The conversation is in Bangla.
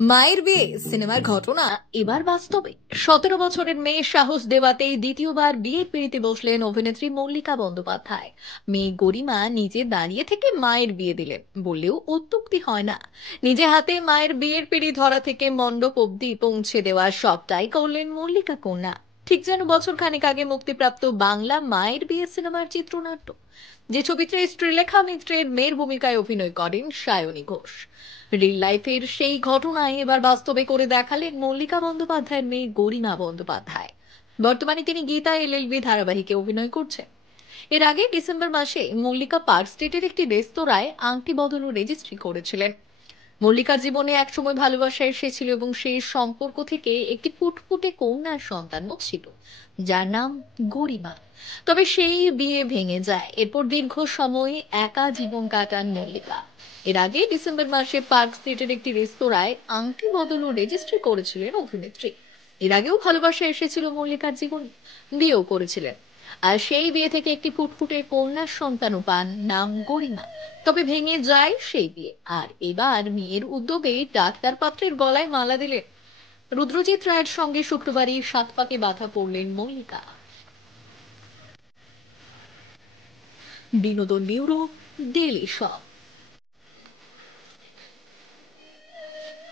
মায়ের বিয়ে সিনেমার ঘটনা এবার বাস্তবে। 17 বছরের মেয়ে সাহস দেওয়াতেই দ্বিতীয়বার বিয়ের পিঁড়িতে বসলেন অভিনেত্রী মল্লিকা বন্দ্যোপাধ্যায়। মেয়ে গরিমা নিজে দাঁড়িয়ে থেকে মায়ের বিয়ে দিলেন বললেও অত্যুক্তি হয় না। নিজে হাতে মায়ের বিয়ের পিঁড়ি ধরা থেকে মণ্ডপ অব্দি পৌঁছে দেওয়া সবটাই করলেন মল্লিকা কন্যা। ঠিক যেন বছর খানেক আগে মুক্তিপ্রাপ্ত বাংলা মায়ের বিয়ে সিনেমার চিত্রনাট্য, যে ছবিতে শ্রীলেখা মিত্রের মেয়ের ভূমিকায় অভিনয় করেন সায়নী ঘোষ। রিল লাইফের সেই ঘটনায় এবার বাস্তবে করে দেখালেন মল্লিকা বন্দ্যোপাধ্যায়ের মেয়ে গরিমা বন্দ্যোপাধ্যায়। বর্তমানে তিনি গীতা এলএলবি ধারাবাহিকে অভিনয় করছেন। এর আগে ডিসেম্বর মাসে মল্লিকা পার্ক স্ট্রিটের একটি রেস্তোরাঁয় আংটি বদল ও রেজিস্ট্রি করেছিলেন। মল্লিকার জীবনে একসময় ভালোবাসা এসেছিল এবং সেই সম্পর্ক থেকে একটি ফুটফুটে কন্যার সন্তানও ছিল, যার নাম গরিমা। তবে সেই বিয়ে ভেঙে যায়। এরপর দীর্ঘ সময় একা জীবন কাটান মল্লিকা। এর আগে ডিসেম্বর মাসে পার্ক স্ট্রিটের একটি রেস্তোরাঁয় আংটি বদল ও রেজিস্ট্রি করেছিলেন অভিনেত্রী। এর আগেও ভালোবাসা এসেছিল মল্লিকার জীবনে, বিয়েও করেছিলেন। আর সেই বিয়ে থেকে একটি ফুটফুটে কন্যার সন্তানও পান, নাম গরিমা। তবে ভেঙে যায় সেই বিয়ে। আর এবার মেয়ের উদ্যোগে ডাক্তার পাত্রের গলায় মালা দিলেন রুদ্রজিৎ রায়ের সঙ্গে শুক্রবারই 7 পাকে বাধা পড়লেন মল্লিকা। বিনোদন ব্যুরো, ডেইলি শপ।